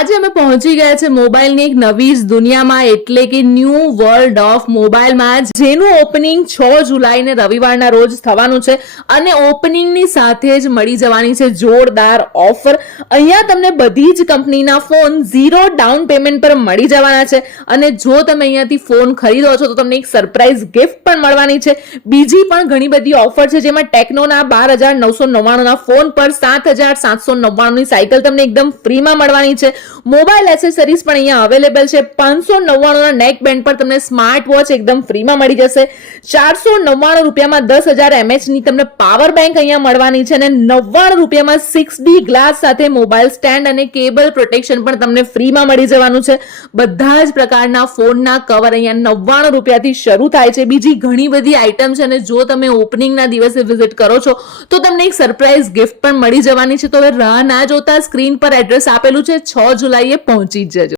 આજે અમે પહોંચી ગયા છે મોબાઈલની એક નવી જ દુનિયામાં, એટલે કે ન્યૂ વર્લ્ડ ઓફ મોબાઈલમાં, જેનું ઓપનિંગ છ જુલાઈને રવિવારના રોજ થવાનું છે અને ઓપનિંગની સાથે જ મળી જવાની છે જોરદાર ઓફર. અહીંયા તમને બધી જ કંપનીના ફોન ઝીરો ડાઉન પેમેન્ટ પર મળી જવાના છે અને જો તમે અહીંયાથી ફોન ખરીદો છો તો તમને એક સરપ્રાઈઝ ગિફ્ટ પણ મળવાની છે. બીજી પણ ઘણી બધી ઓફર છે જેમાં ટેકનોના બાર હજાર નવસો નવ્વાણુંના ફોન પર સાત હજાર સાતસો નવ્વાણુંની સાયકલ તમને એકદમ ફ્રીમાં મળવાની છે. મોબાઈલ એસેસરીઝ પણ અહીંયા અવેલેબલ છે. પાંચસો નવ્વાણુંના નેક બેન્ડ પર તમને સ્માર્ટ વોચ એકદમ ફ્રીમાં મળી જશે. ચારસો નવ્વાણું રૂપિયામાં દસ હજાર એમએચની તમને પાવર બેંક અહીંયા મળવાની છે અને નવ્વાણું રૂપિયામાં સિક્સ ડી ગ્લાસ સાથે મોબાઈલ સ્ટેન્ડ અને કેબલ પ્રોટેક્શન પણ તમને ફ્રીમાં મળી જવાનું છે. બધા જ પ્રકારના ફોનના કવર અહીંયા નવ્વાણું રૂપિયાથી શરૂ થાય છે. બીજી ઘણી બધી આઇટમ છે અને જો તમે ઓપનિંગના દિવસે વિઝિટ કરો છો, તો તમને એક સરપ્રાઇઝ ગિફ્ટ પણ મળી જવાની છે. તો હવે રાહ ના જોતા સ્ક્રીન પર એડ્રેસ આપેલું છે, છ જુલાઈએ પહોંચી જજો.